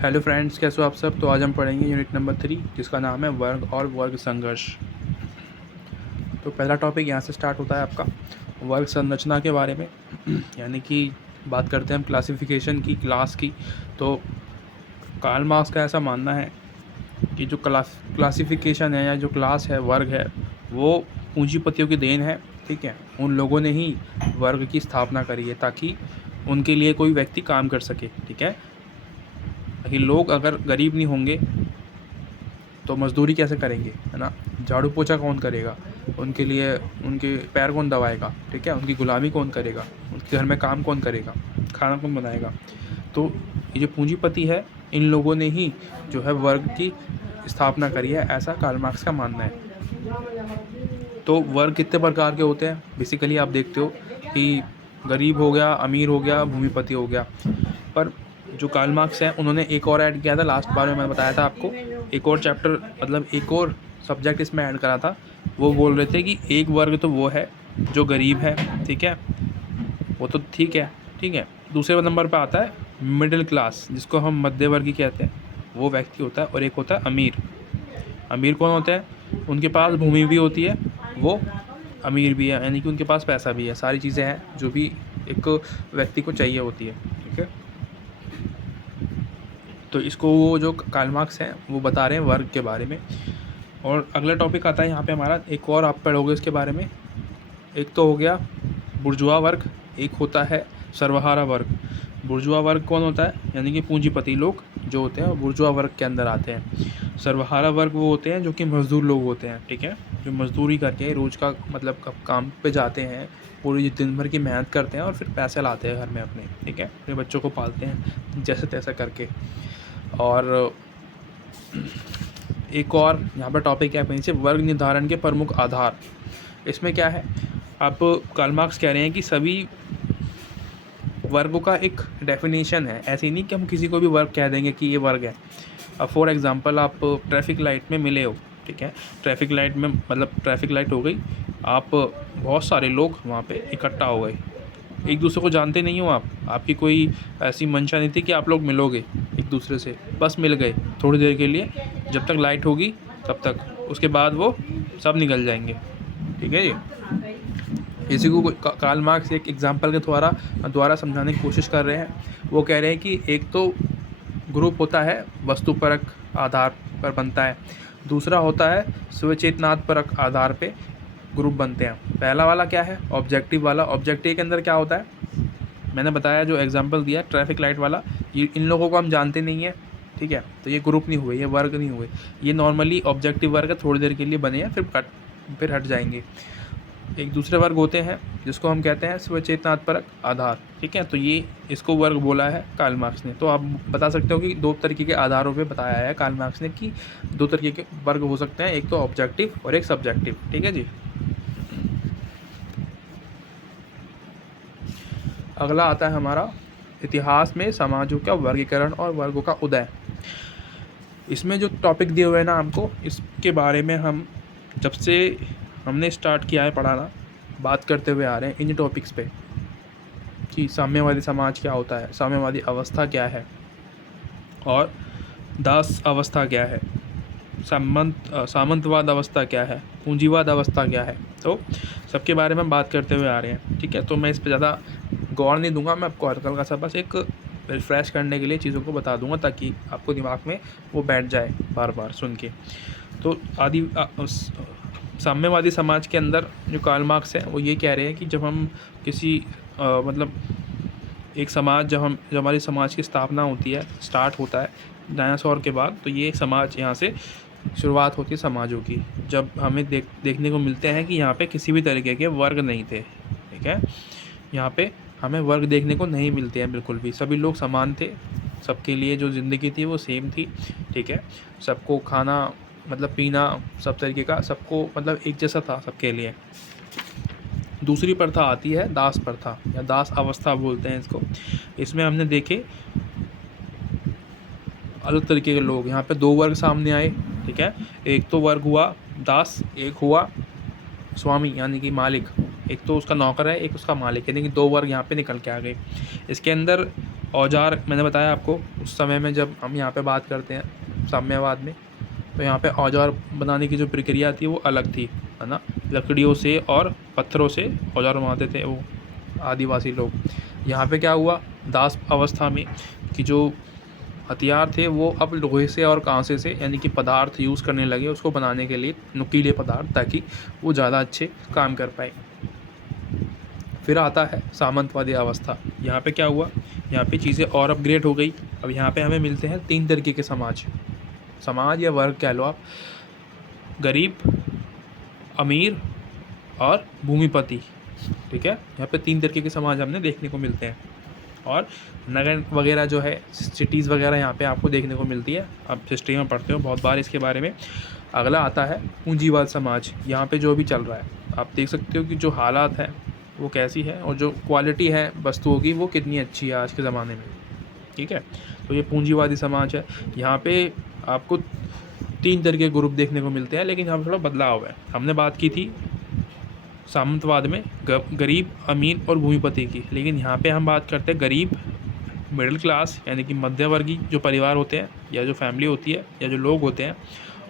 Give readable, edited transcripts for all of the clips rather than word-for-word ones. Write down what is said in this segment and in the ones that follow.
Hello friends, कैसे हो आप सब। तो आज हम पढ़ेंगे यूनिट नंबर 3 जिसका नाम है वर्ग और वर्ग संघर्ष। तो पहला टॉपिक यहाँ से स्टार्ट होता है आपका वर्ग संरचना के बारे में यानी कि बात करते हैं हम क्लासिफिकेशन की, क्लास की। तो कार्ल मार्क्स का ऐसा मानना है कि जो क्लासिफिकेशन है या जो क्लास है, वर्ग है, वो पूंजीपतियों की देन है। ठीक है, उन लोगों ने ही वर्ग की स्थापना करी है ताकि उनके लिए कोई व्यक्ति काम कर सके। ठीक है, कि लोग अगर गरीब नहीं होंगे तो मज़दूरी कैसे करेंगे, है ना। झाड़ू पोछा कौन करेगा, उनके लिए उनके पैर कौन दबाएगा, ठीक है, उनकी गुलामी कौन करेगा, उनके घर में काम कौन करेगा, खाना कौन बनाएगा। तो ये जो पूंजीपति है, इन लोगों ने ही जो है वर्ग की स्थापना करी है, ऐसा कार्ल मार्क्स का मानना है। तो वर्ग कितने प्रकार के होते हैं बेसिकली आप देखते हो कि गरीब हो गया, अमीर हो गया, भूमिपति हो गया। पर जो कार्ल मार्क्स है उन्होंने एक और ऐड किया था लास्ट बार में, मैंने बताया था आपको, एक और चैप्टर मतलब एक और सब्जेक्ट इसमें ऐड करा था। वो बोल रहे थे कि एक वर्ग तो वो है जो गरीब है, ठीक है, वो तो ठीक है, ठीक है। दूसरे नंबर पर आता है मिडिल क्लास, जिसको हम मध्य वर्गीय कहते हैं, वो व्यक्ति होता है। और एक होता है अमीर। अमीर कौन होते हैं, उनके पास भूमि भी होती है, वो अमीर भी है, यानी कि उनके पास पैसा भी है, सारी चीज़ें हैं जो भी एक व्यक्ति को चाहिए होती है। ठीक है, तो इसको वो जो कार्ल मार्क्स हैं वो बता रहे हैं वर्ग के बारे में। और अगला टॉपिक आता है यहाँ पे हमारा, एक और आप पढ़ोगे इसके बारे में। एक तो हो गया बुर्जुआ वर्ग, एक होता है सर्वहारा वर्ग। बुर्जुआ वर्ग कौन होता है, यानी कि पूंजीपति लोग जो होते हैं वो बुर्जुआ वर्ग के अंदर आते हैं। सर्वहारा वर्ग वो होते हैं जो कि मज़दूर लोग होते हैं, ठीक है, जो मज़दूरी करके रोज़ का मतलब काम पे जाते हैं, पूरी दिन भर की मेहनत करते हैं और फिर पैसे लाते हैं घर में अपने, ठीक है, अपने बच्चों को पालते हैं जैसे तैसे करके। और एक और यहाँ पर टॉपिक है कहीं से, वर्ग निर्धारण के प्रमुख आधार। इसमें क्या है, आप कार्ल मार्क्स कह रहे हैं कि सभी वर्गों का एक डेफिनेशन है, ऐसे नहीं कि हम किसी को भी वर्ग कह देंगे कि ये वर्ग है। अब फॉर एग्जांपल आप ट्रैफिक लाइट में मिले हो, ठीक है, ट्रैफिक लाइट में मतलब ट्रैफिक लाइट हो गई, आप बहुत सारे लोग वहाँ पे इकट्ठा हो गए, एक दूसरे को जानते नहीं हो आप, आपकी कोई ऐसी मंशा नहीं थी कि आप लोग मिलोगे एक दूसरे से, बस मिल गए थोड़ी देर के लिए, जब तक लाइट होगी तब तक, उसके बाद वो सब निकल जाएंगे। ठीक है जी, इसी को कार्ल मार्क्स एक एग्जांपल के द्वारा समझाने की कोशिश कर रहे हैं। वो कह रहे हैं कि एक तो ग्रुप होता है वस्तुपरक आधार पर बनता है, दूसरा होता है स्वचेतनात्मक आधार पे ग्रुप बनते हैं। पहला वाला क्या है, ऑब्जेक्टिव वाला। ऑब्जेक्टिव के अंदर क्या होता है, मैंने बताया जो एग्जांपल दिया ट्रैफिक लाइट वाला, ये इन लोगों को हम जानते नहीं है, ठीक है, तो ये ग्रुप नहीं हुए, ये वर्ग नहीं हुए, ये नॉर्मली ऑब्जेक्टिव वर्ग थोड़ी देर के लिए बने हैं, फिर हट जाएंगे। एक दूसरे वर्ग होते हैं जिसको हम कहते हैं स्वचेतनात्मक आधार, ठीक है, तो ये इसको वर्ग बोला है कार्ल मार्क्स ने। तो आप बता सकते हो कि दो तरीके के आधारों पे बताया है कार्ल मार्क्स ने कि दो तरीके के वर्ग हो सकते हैं, एक तो ऑब्जेक्टिव और एक सब्जेक्टिव। ठीक है जी, अगला आता है हमारा इतिहास में समाजों का वर्गीकरण और वर्गों का उदय। इसमें जो टॉपिक दिए हुए हैं ना हमको, इसके बारे में हम जब से हमने स्टार्ट किया है पढ़ाना, बात करते हुए आ रहे हैं इन टॉपिक्स पे कि साम्यवादी समाज क्या होता है, साम्यवादी अवस्था क्या है, और दास अवस्था क्या है, सामंतवाद अवस्था क्या है, पूंजीवाद अवस्था क्या है। तो सबके बारे में बात करते हुए आ रहे हैं, ठीक है। तो मैं इस पर ज़्यादा गौर नहीं दूंगा, मैं आपको हल्का हल्का सा बस एक रिफ्रेश करने के लिए चीज़ों को बता दूंगा ताकि आपको दिमाग में वो बैठ जाए बार बार सुन के। तो साम्यवादी समाज के अंदर जो कार्ल मार्क्स है वो ये कह रहे हैं कि जब हम किसी मतलब एक समाज, जब हमारी समाज की स्थापना होती है, स्टार्ट होता है डायनासोर के बाद, तो ये समाज यहाँ से शुरुआत होती है समाजों की, जब हमें देखने को मिलते हैं कि यहाँ पे किसी भी तरीके के वर्ग नहीं थे। ठीक है, यहाँ पे हमें वर्ग देखने को नहीं मिलते हैं बिल्कुल भी, सभी लोग समान थे, सबके लिए जो ज़िंदगी थी वो सेम थी। ठीक है, सबको खाना मतलब पीना सब तरीके का, सबको मतलब एक जैसा था सबके लिए। दूसरी प्रथा आती है दास प्रथा या दास अवस्था बोलते हैं इसको। इसमें हमने देखे अलग तरीके के लोग, यहाँ पे दो वर्ग सामने आए, ठीक है, एक तो वर्ग हुआ दास, एक हुआ स्वामी यानी कि मालिक, एक तो उसका नौकर है, एक उसका मालिक, यानी कि दो वर्ग यहाँ पे निकल के आ गए। इसके अंदर औजार मैंने बताया आपको उस समय में जब हम यहाँ पे बात करते हैं साम्यवाद में, तो यहाँ पे औजार बनाने की जो प्रक्रिया थी वो अलग थी, है ना। लकड़ियों से और पत्थरों से औजार बनाते थे वो आदिवासी लोग। यहाँ पे क्या हुआ, दास अवस्था में कि जो हथियार थे वो अब लोहे से और कांसे से यानी कि पदार्थ यूज़ करने लगे उसको बनाने के लिए, नुकीले पदार्थ, ताकि वो ज़्यादा अच्छे काम कर पाए। फिर आता है सामंतवादी अवस्था। यहाँ पे क्या हुआ, यहाँ पे चीज़ें और अपग्रेड हो गई। अब यहाँ पे हमें मिलते हैं 3 तरीके के समाज या वर्ग कह लो आप, गरीब, अमीर और भूमिपति। ठीक है, यहाँ पे 3 तरीके के समाज हमने देखने को मिलते हैं। और नगर वगैरह जो है, सिटीज़ वगैरह यहाँ पे आपको देखने को मिलती है। आप हिस्ट्री में पढ़ते हो बहुत बार इसके बारे में। अगला आता है पूंजीवाद समाज। यहाँ पे जो भी चल रहा है आप देख सकते हो कि जो हालात हैं वो कैसी है और जो क्वालिटी है वस्तुओं की वो कितनी अच्छी है आज के ज़माने में। ठीक है, तो ये पूंजीवादी समाज है। यहाँ पे आपको 3 तरह के ग्रुप देखने को मिलते हैं, लेकिन यहाँ पर थोड़ा बदलाव है। हमने बात की थी सामंतवाद में गरीब, अमीर और भूमिपति की, लेकिन यहाँ पे हम बात करते हैं गरीब, मिडिल क्लास यानी कि मध्यवर्गीय जो परिवार होते हैं या जो फैमिली होती है या जो लोग होते हैं,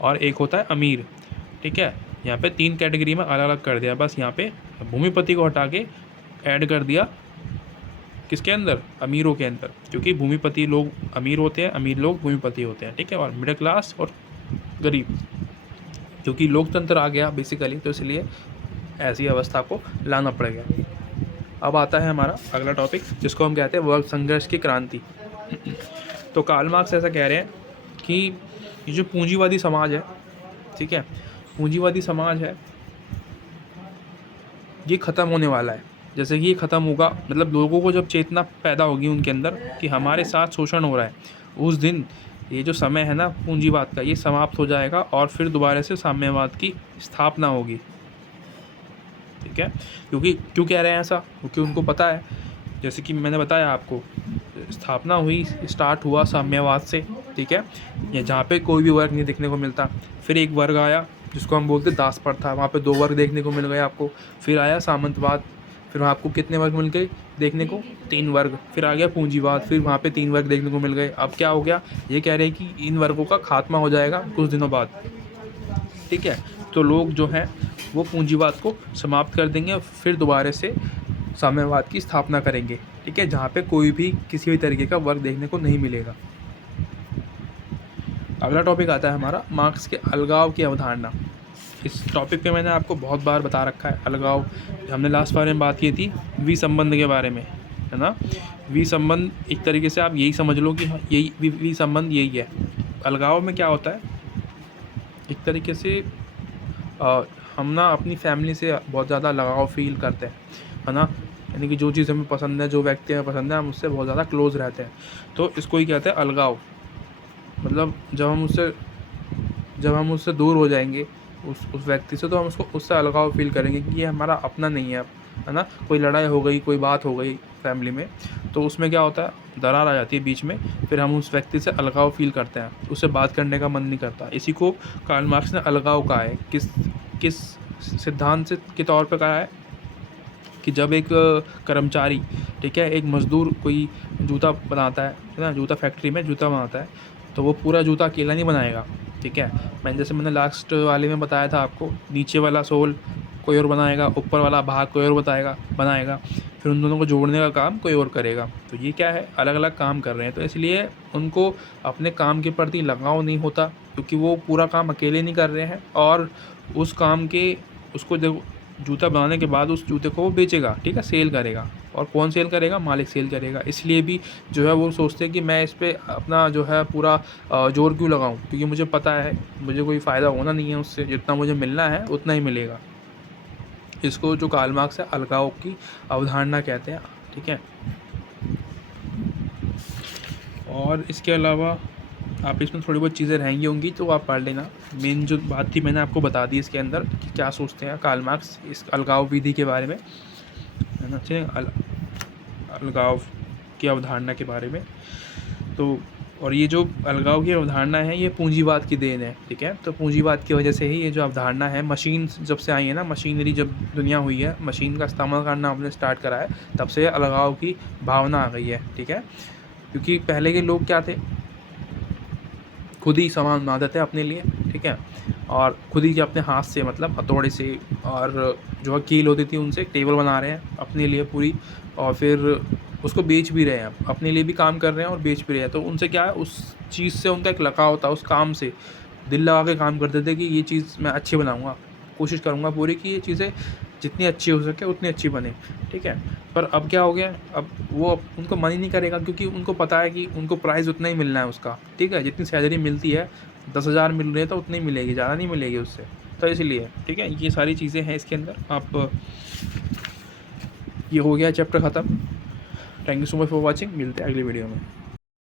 और एक होता है अमीर। ठीक है, यहाँ पे 3 कैटेगरी में अलग अलग कर दिया। बस यहाँ पे भूमिपति को हटा के ऐड कर दिया किसके अंदर, अमीरों के अंदर, क्योंकि भूमिपति लोग अमीर होते हैं, अमीर लोग भूमिपति होते हैं। ठीक है, और मिडिल क्लास और गरीब, क्योंकि लोकतंत्र आ गया बेसिकली, तो इसलिए ऐसी अवस्था को लाना पड़ गया। अब आता है हमारा अगला टॉपिक जिसको हम कहते हैं वर्ग संघर्ष की क्रांति। तो कार्ल मार्क्स ऐसा कह रहे हैं कि ये जो पूंजीवादी समाज है, ठीक है, पूंजीवादी समाज है, ये ख़त्म होने वाला है। जैसे कि ये ख़त्म होगा, मतलब लोगों को जब चेतना पैदा होगी उनके अंदर कि हमारे साथ शोषण हो रहा है, उस दिन ये जो समय है ना पूंजीवाद का, ये समाप्त हो जाएगा और फिर दोबारा से साम्यवाद की स्थापना होगी। ठीक है, क्योंकि क्यों कह रहे हैं ऐसा, क्योंकि उनको पता है, जैसे कि मैंने बताया आपको, स्थापना हुई, स्टार्ट हुआ साम्यवाद से। ठीक है, या जहाँ पे कोई भी वर्ग नहीं देखने को मिलता। फिर एक वर्ग आया जिसको हम बोलते दास प्रथा, वहाँ पे 2 वर्ग देखने को मिल गए आपको। फिर आया सामंतवाद, फिर वहाँ आपको कितने वर्ग मिल गए देखने को, 3 वर्ग। फिर आ गया पूंजीवाद, फिर वहाँ पे 3 वर्ग देखने को मिल गए। अब क्या हो गया, ये कह रहे हैं कि इन वर्गों का खात्मा हो जाएगा कुछ दिनों बाद। ठीक है, तो लोग जो हैं वो पूंजीवाद को समाप्त कर देंगे, फिर दोबारा से साम्यवाद की स्थापना करेंगे। ठीक है, जहाँ पे कोई भी किसी भी तरीके का वर्ग देखने को नहीं मिलेगा। अगला टॉपिक आता है हमारा मार्क्स के अलगाव की अवधारणा। इस टॉपिक पे मैंने आपको बहुत बार बता रखा है। अलगाव, हमने लास्ट बार में बात की थी विसंबंध के बारे में, है ना। विसंबंध एक तरीके से आप यही समझ लो कि यही विसंबंध यही है। अलगाव में क्या होता है, एक तरीके से हम ना अपनी फैमिली से बहुत ज़्यादा लगाव फील करते हैं, है ना। यानी कि जो चीज़ हमें पसंद है, जो व्यक्ति हमें पसंद है, हम उससे बहुत ज़्यादा क्लोज रहते हैं, तो इसको ही कहते हैं अलगाव। मतलब जब हम उससे दूर हो जाएंगे उस व्यक्ति से, तो हम उससे अलगाव फील करेंगे कि ये हमारा अपना नहीं है ना। कोई लड़ाई हो गई, कोई बात हो गई फैमिली में, तो उसमें क्या होता है, दरार आ जाती है बीच में, फिर हम उस व्यक्ति से अलगाव फील करते हैं, उससे बात करने का मन नहीं करता। इसी को कार्ल मार्क्स ने अलगाव कहा है। किस सिद्धांत से के तौर पर कहा है कि जब एक कर्मचारी, ठीक है, एक मज़दूर कोई जूता बनाता है ना, जूता फैक्ट्री में जूता बनाता है, तो वो पूरा जूता अकेला नहीं बनाएगा। ठीक है, मैंने लास्ट वाले में बताया था आपको, नीचे वाला सोल कोई और बनाएगा, ऊपर वाला भाग कोई और बनाएगा, फिर उन दोनों को जोड़ने का काम कोई और करेगा। तो ये क्या है, अलग अलग काम कर रहे हैं, तो इसलिए उनको अपने काम के प्रति लगाव नहीं होता, क्योंकि वो पूरा काम अकेले नहीं कर रहे हैं, और उस काम के उसको जब जूता बनाने के बाद उस जूते को वो बेचेगा, ठीक है, सेल करेगा। और कौन सेल करेगा, मालिक सेल करेगा। इसलिए भी जो है वो सोचते हैं कि मैं इस पर अपना जो है पूरा जोर क्यों लगाऊं, क्योंकि मुझे पता है मुझे कोई फ़ायदा होना नहीं है उससे, जितना मुझे मिलना है उतना ही मिलेगा। इसको जो कार्ल मार्क्स है अलगाव की अवधारणा कहते हैं। ठीक है, और इसके अलावा आप इसमें थोड़ी बहुत चीज़ें रहेंगी होंगी तो आप पढ़ लेना। मेन जो बात थी मैंने आपको बता दी इसके अंदर कि क्या सोचते हैं कार्ल मार्क्स इस अलगाव विधि के बारे में, है ना, ठीक, अलगाव की अवधारणा के बारे में। तो और ये जो अलगाव की अवधारणा है ये पूंजीवाद की देन है। ठीक है, तो पूंजीवाद की वजह से ही ये जो अवधारणा है, मशीन जब से आई है ना, मशीनरी जब दुनिया हुई है, मशीन का इस्तेमाल करना हमने स्टार्ट करा है, तब से अलगाव की भावना आ गई है। ठीक है, क्योंकि पहले के लोग क्या थे, खुद ही सामान बनाते थे अपने लिए, ठीक है, और खुद ही अपने हाथ से मतलब हथौड़े से और जो है कील होती थी उनसे टेबल बना रहे हैं अपने लिए पूरी, और फिर उसको बेच भी रहे हैं, अपने लिए भी काम कर रहे हैं और बेच भी रहे हैं। तो उनसे क्या है, उस चीज़ से उनका एक लगाव था, उस काम से दिल लगा के काम करते थे कि ये चीज़ मैं अच्छी बनाऊँगा, कोशिश करूँगा पूरी कि ये चीज़ें जितनी अच्छी हो सके उतनी अच्छी बने, ठीक है। पर अब क्या हो गया, अब वो उनको मन ही नहीं करेगा, क्योंकि उनको पता है कि उनको प्राइस उतना ही मिलना है उसका, ठीक है, जितनी सैलरी मिलती है 10,000 मिल रही है तो उतनी मिलेगी, ज़्यादा नहीं मिलेगी उससे। तो इसलिए ठीक है, ये सारी चीज़ें हैं इसके अंदर। आप ये हो गया चैप्टर ख़त्म। Thank you so much for watching, मिलते हैं अगली वीडियो में।